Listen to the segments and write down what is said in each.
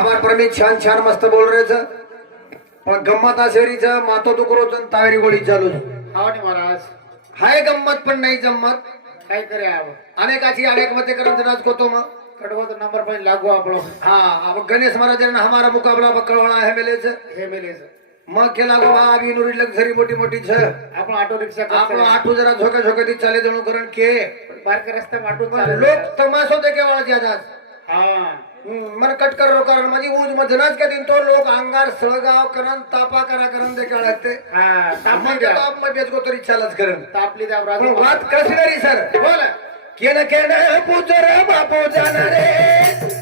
हमार परमेश छान छान मस्त बोल रहे छ पण गम्मत आशेरीच मातो दुकरोच तावेरी गोळी चालू हाव नी महाराज हाय गम्मत पण नाही जम्मत काय करे आव अनेकाची अनेक मते करन राज को तो मग कड़वा तो नंबर पर लागू आपलो हाँ अब गणेश महाराज ने हमारा मुकाबला बकड़वाड़ा है मेले से हे मेले से मग केला गो अभी नुरी लक्झरी मोठी मोठी छ आपण ऑटो रिक्षा आपण आठू जरा झोके झोके दी चाले देणो करण के बाहेर के रस्ते ऑटो चाले लोक तमाशो देखे वाला ज्यादा हां मन कट कर रो कारण माझी ऊज मधनाच के दिन तो लोक अंगार सळगाव करन तापा करा करन देखे वाळते हां तापली ताप मध्येच गो तरी चालच करन तापली जाव राज पण बात कशी करी सर बोल केन पूजर बापू जाणारे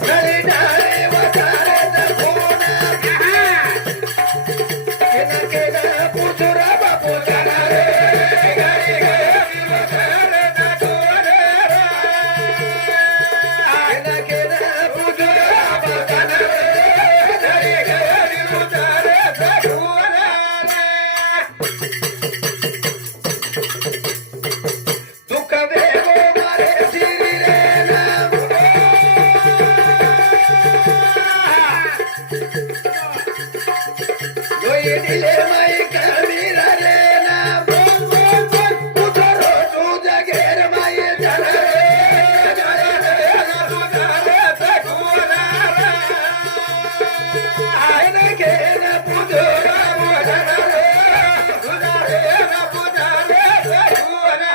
नळी डाळे वतारे दकोना केन पूजर बापू जाणारे गाडी गाडी वतारे दकोना केन पूजर बापू जाणारे गाडी गाडी वतारे दकोना दुःख वेगो दिले माई कमीरा रे ना बोल बोल बोल उधरो तू जगेर माई जाना रे ना बुधारे तकुरा आय ने के ना बुधरा बुधारे बुधारे ना बुधारे तकुरा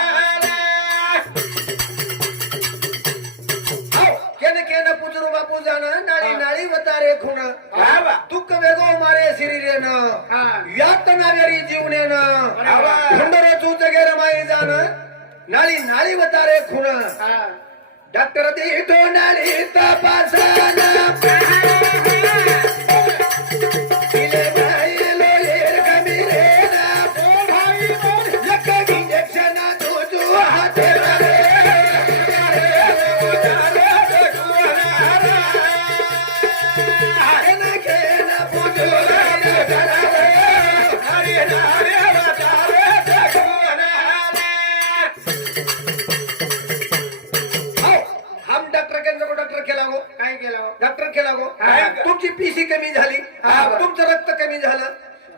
आओ केन पुजरू बापू जाना नाळी नाळी वतारे खुणा दुःख वेगो मारे शरीरेन यातनावेरी जीवनेन भंडरो तू जगेर माई जान नाळी नाळी वतारे खुण डॉक्टर देतो नाळी तपासाना दिले भाई लोलेर गमीरेना ओ भाई मोर एक इंजेक्शन तुझू हाते रे डॉक्टर केला गो तुमची पीसी कमी झाली तुमचं रक्त कमी झालं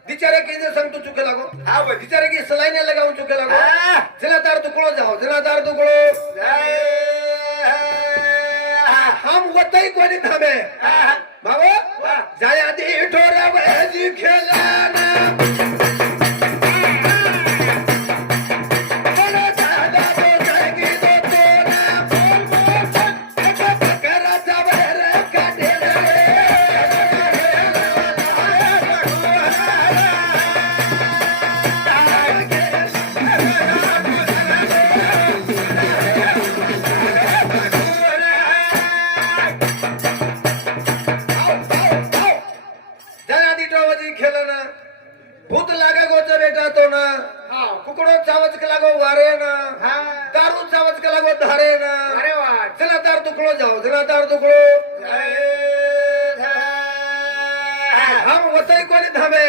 बिचारे की सांगतो चुके लागो बिचारे की सलाईन लगावून चुके लागो जनादार तुकडो जाओ जनादार तुकडो हम वतई कोणी थांबे बाबा जाय आधी ठोरा बाजी खेळाना भूत लागा गोचा बेटा तो ना कुकडो चावच के लागो वारे ना दारू चावच के लागो धारे ना अरे वाह चला दार तुकडो जाओ जरा दार तुकडो हम वतई कोणी थांबे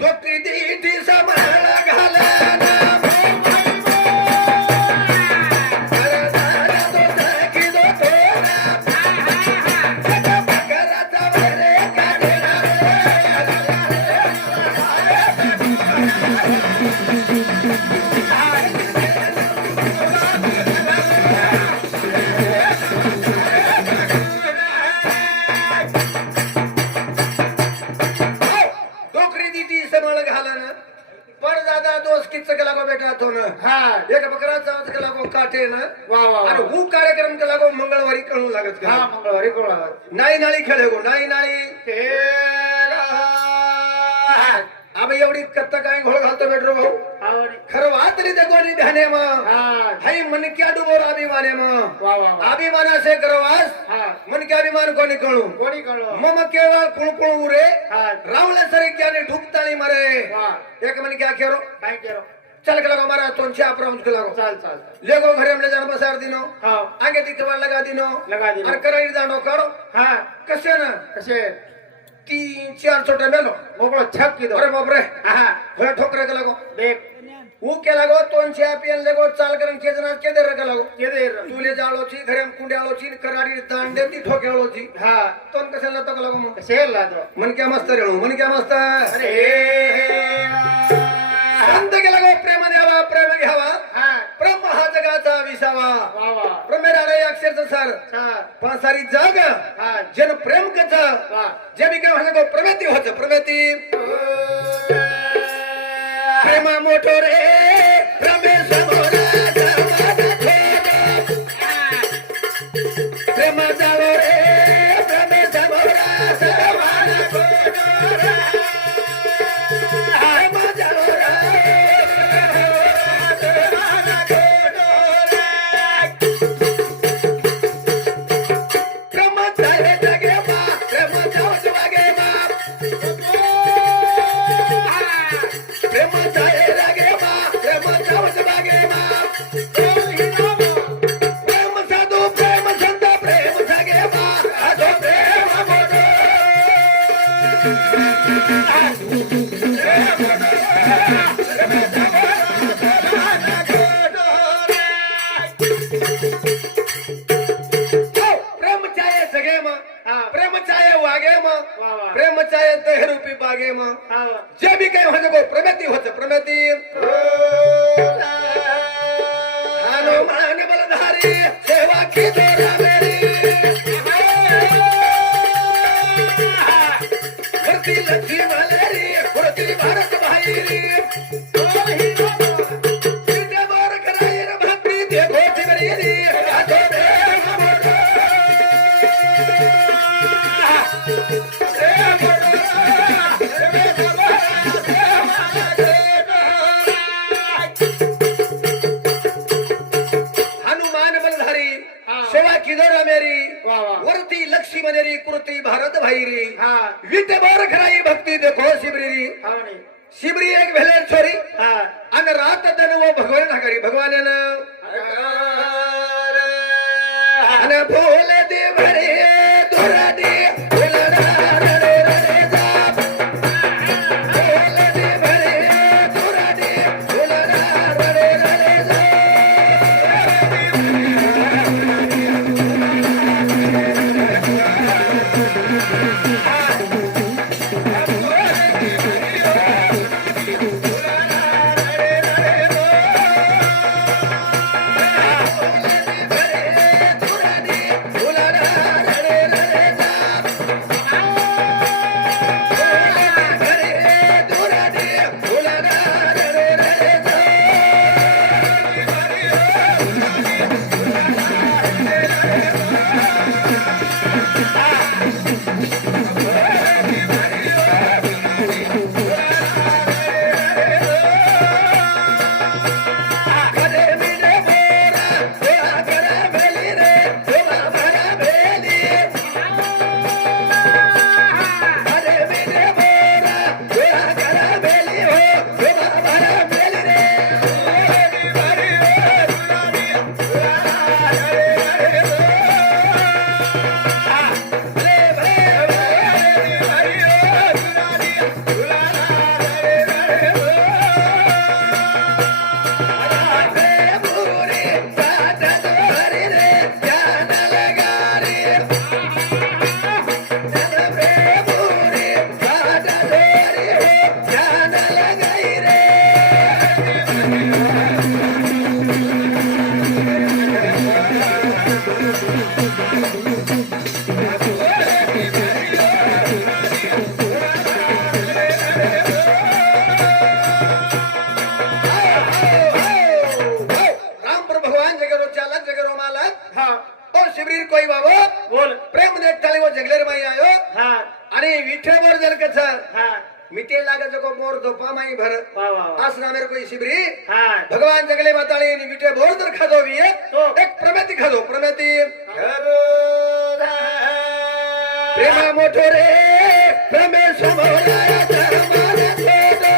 डॉक्टरी दी समाला घाला एक बकरा चावत के लागो काटे ना आणि हू कार्यक्रम के लागो मंगळवारी कळू लागत का मंगळवारी कळू नाही नाळी खेळे गो नाही नाळी आबे एवढी कत्ता काय घोळ घालतो बेटरो भाऊ खरं वातरी ते कोणी ध्याने मग हाई मन क्या डुबोर अभिमाने मग अभिमाना से करवास मन के अभिमान कोणी कळू मम केवळ कुळकुळ उरे रावले सरी ज्ञाने ढुकताळी मरे एक मन क्या केरो काय केरो चल के लगो मारा तो छाप रहा उसके लगो चल चल लेगो घरे में ले जान बसार दिनो हां आगे दिखवा लगा दिनो और कराई दानो करो हां कसे ना कसे 3-4 छोटे मेलो मोकळो छक की दो अरे बाप रे हां घरे ठोकरे के लगो देख ऊ केला गो तोंचे पियन लगो चाल करन केजना के दर का लागो केदे तुले जाळोची घरेम कुंड्याळोची कराडी दांडे ती ठोक्याळोची हा तोन कशाला तो लागो मग कसे लादो मन क्या मस्त रेळो मन क्या मस्त अरे संत गेला गो प्रेम द्यावा प्रेम घ्यावा हा प्रेम हा जगाचा विसावा वा वा प्रेमेरा रे अक्षरच सर हा पण सारी जग हा जन प्रेम कच वा जे बी काय म्हणजे प्रमेती होत प्रमेती प्रेमा मोठो रे प्रेमे समोरा प्रेमा जावो रे प्रेमे समोरा समाना कोडोरा प्रेमा जावो रे समाना कोडोरा प्रेमा जाए जगे मा प्रेमा जाओ जगे मा प्रेम जाए लागे मा प्रेम जाओ जगे मा प्रेम साधू प्रेम संत प्रेम जागे मा साधू प्रेम मोठो प्रेम चाहे जगे मा प्रेम चाहे वागे मा प्रेम चाहे तहरूपी बागे मा हा जे बी काही म्हणजे गो प्रगती होत प्रगती हनुमान बलधारी सेवा की दोरा मेरी करती लक्ष्मी मलेरी करती भारत भाई सीते मार कराई रे भाती देखो सिमरी राधो प्रेम मोठो प्रेम हनुमान बलधारी सेवा किदोरा मेरी वा वा वरती लक्ष्मी मनेरी कृती भारत भाईरी हा विते बार खराई भक्ती देखो शिबरी हा म्हणे शिबरी एक भेले छोरी हा आणि रात दन वो भगवान ठाकरी भगवान आणि फूल दे भरे दुराडी फुलडा रडे रडे जाप फूल दे भरे दुराडी फुलडा रडे रडे मिटे लागे जको मोर दोपा माई भर वाह वाह वाह। आसना मेरे कोई शिबरी हाँ भगवान जगले बताली नि मिटे बोर दर खादो विये तो एक प्रमेती खादो प्रमेती प्रेमा मोठो रे प्रेमे समोरा धर्माने छोटो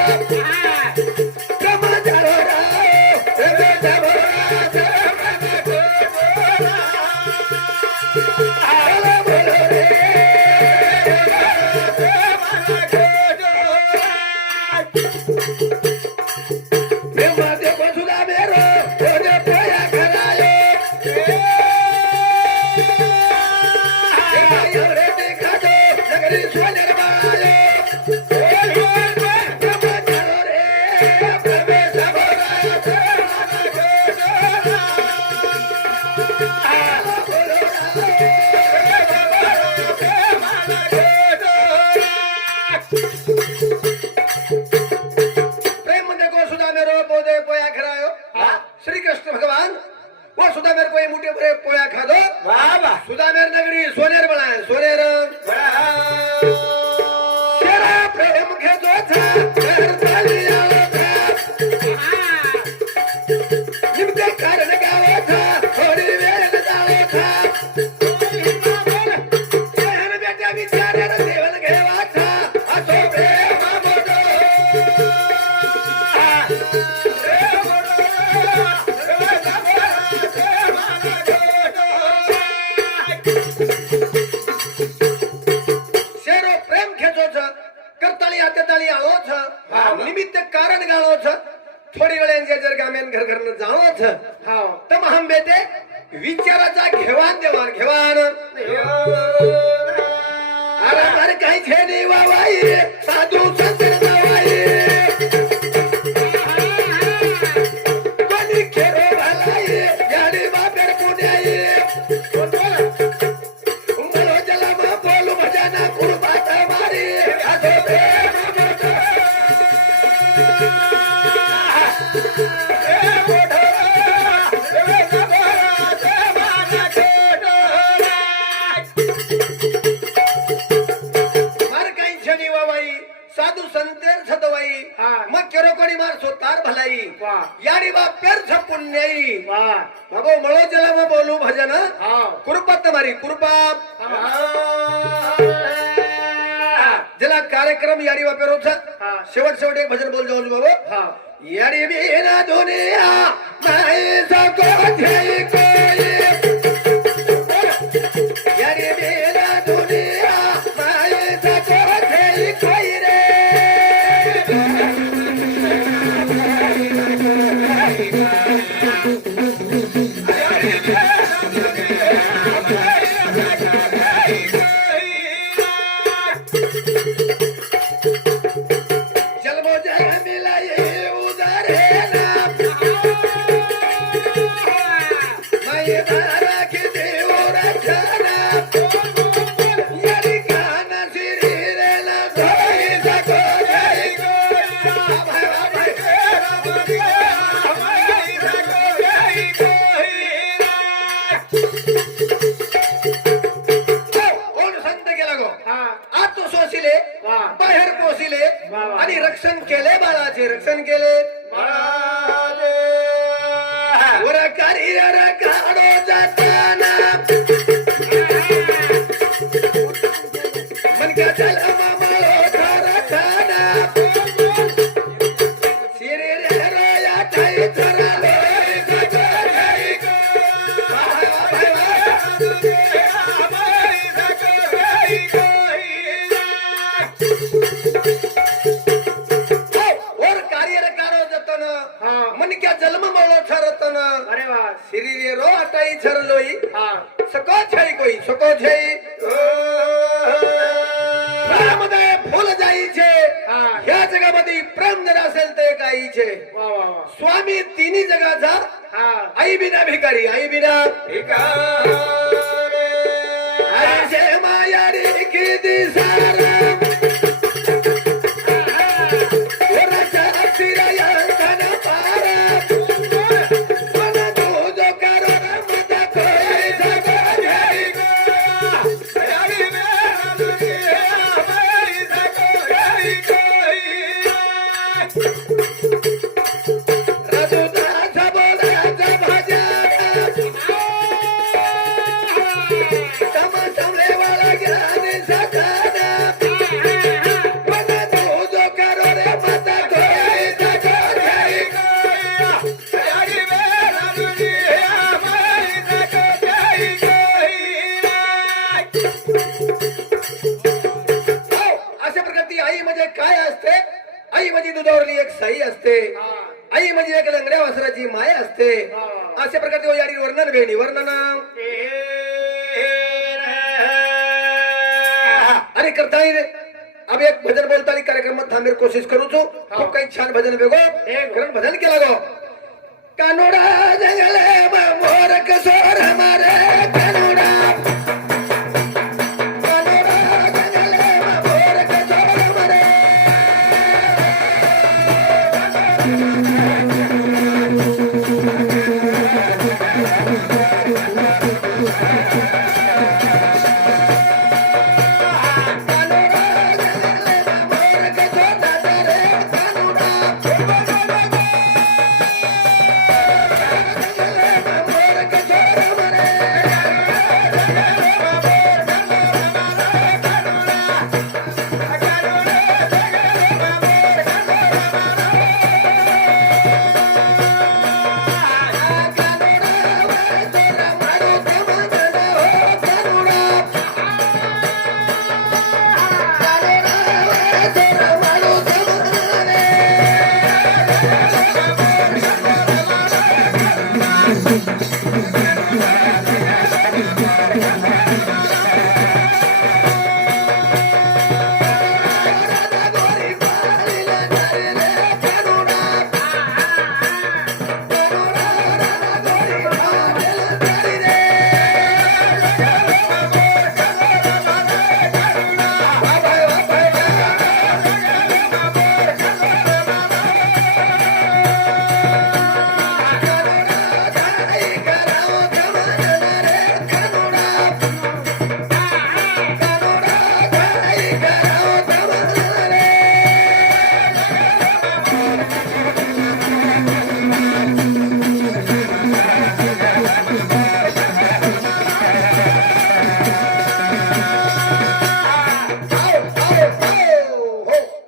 प्रेमा जारो रा प्रेमे समोरा धर्माने छोटो आला बोलो रे प्रेमा घेवाचा बहन बेटा विचारायला देवल घेवाचा असो प्रेम मोठो शेरो प्रेम खेचो छ करताळी आतेताळी आळो छ निमित्त कारण गाळो छ थोडी वेळेंचे जर गामेन घर घर जाणो छ तर हम बेटे विचाराचा घेवान देवान घेवान अरे तर काही छे नाही वावाई साधू संत जावाई कोणी खेरो भलाई याडी बापेर पुण्याई उंगलो जलमा बोलू भजना कुर्बात मारी असो प्रेम मोठो मार काही छनी वावाई साधू संतेर सतवाई मग केरोकोणी मार सोतार भलाई याडी बापेर छ पुण्याई बाबो मळो जलमा बोलू भजन कुर्बात मारी कुर्बात ज्याला कार्यक्रम याडी वापेर होता शेवट शेवट एक भजन बोल जाऊ बाबा याडी बिना दुनिया नाही सको थे कोई याडी बिना दुनिया नाही सको थे कोई रे जलमो जय मिलाये उदारे नाम माये धारा की देवो रचना यारी गाना सिरी रे ना कोई सको जय कोण संत गेला गो आत तो सोसिले बाहेर पोसिले आणि रक्षण केले बाळाचे रक्षण केले वर करियर काढो जाताना मनका चल मामाळो धरताना शिरे रे रोया ठाई धरालो सगो ठाई और कार्य काढो जाताना मनक्या जन्म मळो ठरतन अरे वा शिरी रो अटाई ठरलोई सको छई कोई सको छई प्रेममध्ये फुल जाई छे ह्या जगामध्ये प्रेम जर असेल ते काही छे स्वामी तिन्ही जगाचा आई बिना भिकारी आई बिना भिकारी आई जे माया रे की दिसारा आई म्हणजे दुधावरली एक साई असते आई म्हणजे एक लंगड्या वासराची माया असते अशा प्रकारचे यारी वर्णन वेणी वर्णन अरे करता रे अब एक भजन बोलता कार्यक्रमात थांबेर कोशिश करू छो खूप काही छान भजन वेगो कारण भजन केला गो कानोडा जंगले मोर कसोर हमारे कानोडा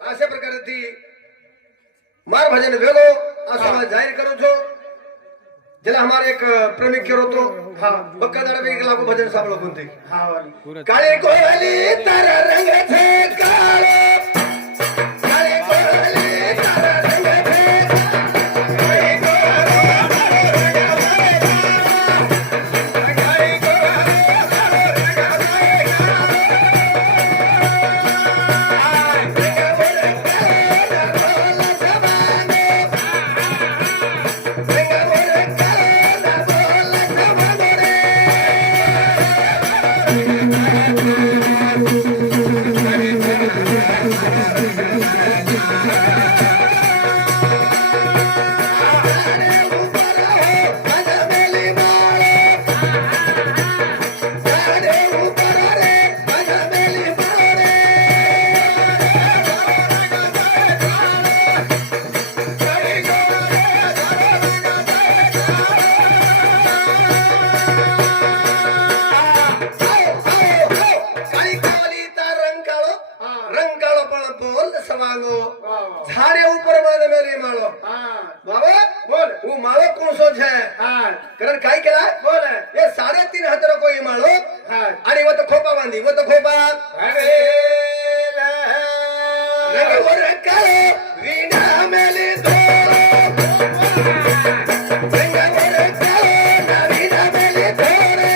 अशा प्रकारे ती मार भजन वेगो असं जाहीर करू छो જેલા हमारे एक प्रेमी केरो तो हां बक्का दाड़ा में एक लाखो भजन सांभळो कोणते हां काळे कोहली तारा रंग छे काळे काळे कोहली तारा रंग छे काळे कोहली झाड़े ऊपर माने मेरी माळो बाबा बोल वो माळो कोणसो छे कारण काय केला बोल ये 3.5 कोई माळो आणि वो तो खोपा बांधी वो तो खोपा अरे रंगवर काळे वीणा मेली धोरो रंगवर काळे वीणा मेली धोरे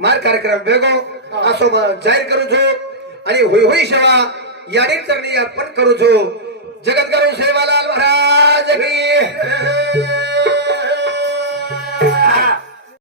मार कार्यक्रम बेगो असो जाहीर करू छो आणि होई होई सेवा याडी चरणी अर्पण करू छो जगत गुरु सेवालाल महाराज की